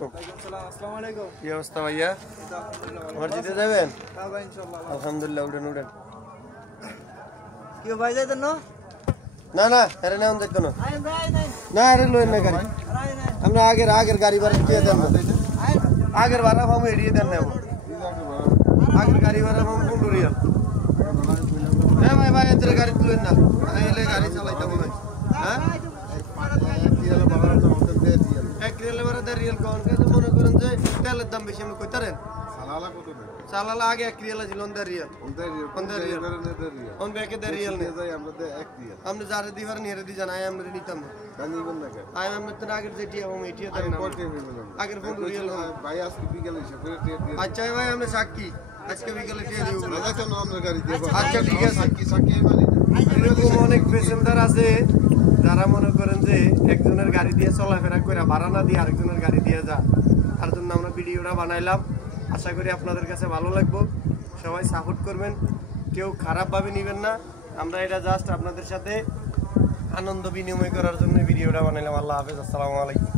আলাইকুম। আসসালামু আলাইকুম। কি অবস্থা ভাইয়া? মসজিদে যাবেন? আলহামদুলিল্লাহ, উঠেন উঠেন। কি ভাই যাইতেন না? না না, আরে নেওয়া যাইতো না। না আরে লইন না গাড়ি। আমরা আগের গাড়ি ভাড়া দিয়ে দেন না। আগের ভাড়া পাবো এড়িয়ে দেন না। আগের গাড়ি ভাড়া পাবো 15 রিয়াল। হ্যাঁ ভাই ভাই, এদের গাড়ি তুলেন না। এলে গাড়ি চালাইতে হবে। হ্যাঁ, 1 রিয়ালের ভাড়া 1.5 রিয়াল কোন কাজে মনে করেন যে তেলের দাম বেশি আমি কইতারেন। চালালা আগে 1 রিয়াল ছিল 1.5 রিয়াল। 1.5 রিয়াল। অন ব্যাকে 1.5 রিয়াল নিয়ে যাই আমরা 1 রিয়াল। আমরা যারে দিবার নিয়ে রেডি জানাই আমরা নিতাম না। নিবেন না কেন? আমরা তো আগের যেটি এবং এটি দেন না। আগের 15 রিয়াল ভাই আজকে বিকেলে হিসাব করে দিয়ে দিন। আচ্ছা ভাই, আমরা সাক্ষী আজকে বিকেলে দিয়ে দেব। না কেন আপনার গাড়ি দিয়ে? আচ্ছা ঠিক আছে, সাক্ষী মানে এরকম অনেক প্যাসেঞ্জার আছে যারা মনে করেন যে একজনের গাড়ি দিয়ে চলাফেরা করে ভাড়া না দিয়ে আরেকজনের গাড়ি দিয়ে যা। তার জন্য আমরা ভিডিওটা বানাইলাম। আশা করি আপনাদের কাছে ভালো লাগবে। সবাই সাপোর্ট করবেন, কেউ খারাপভাবে নেবেন না। আমরা এটা জাস্ট আপনাদের সাথে আনন্দ বিনিময় করার জন্য ভিডিওটা বানাইলাম। আল্লাহ হাফেজ, আসসালামু আলাইকুম।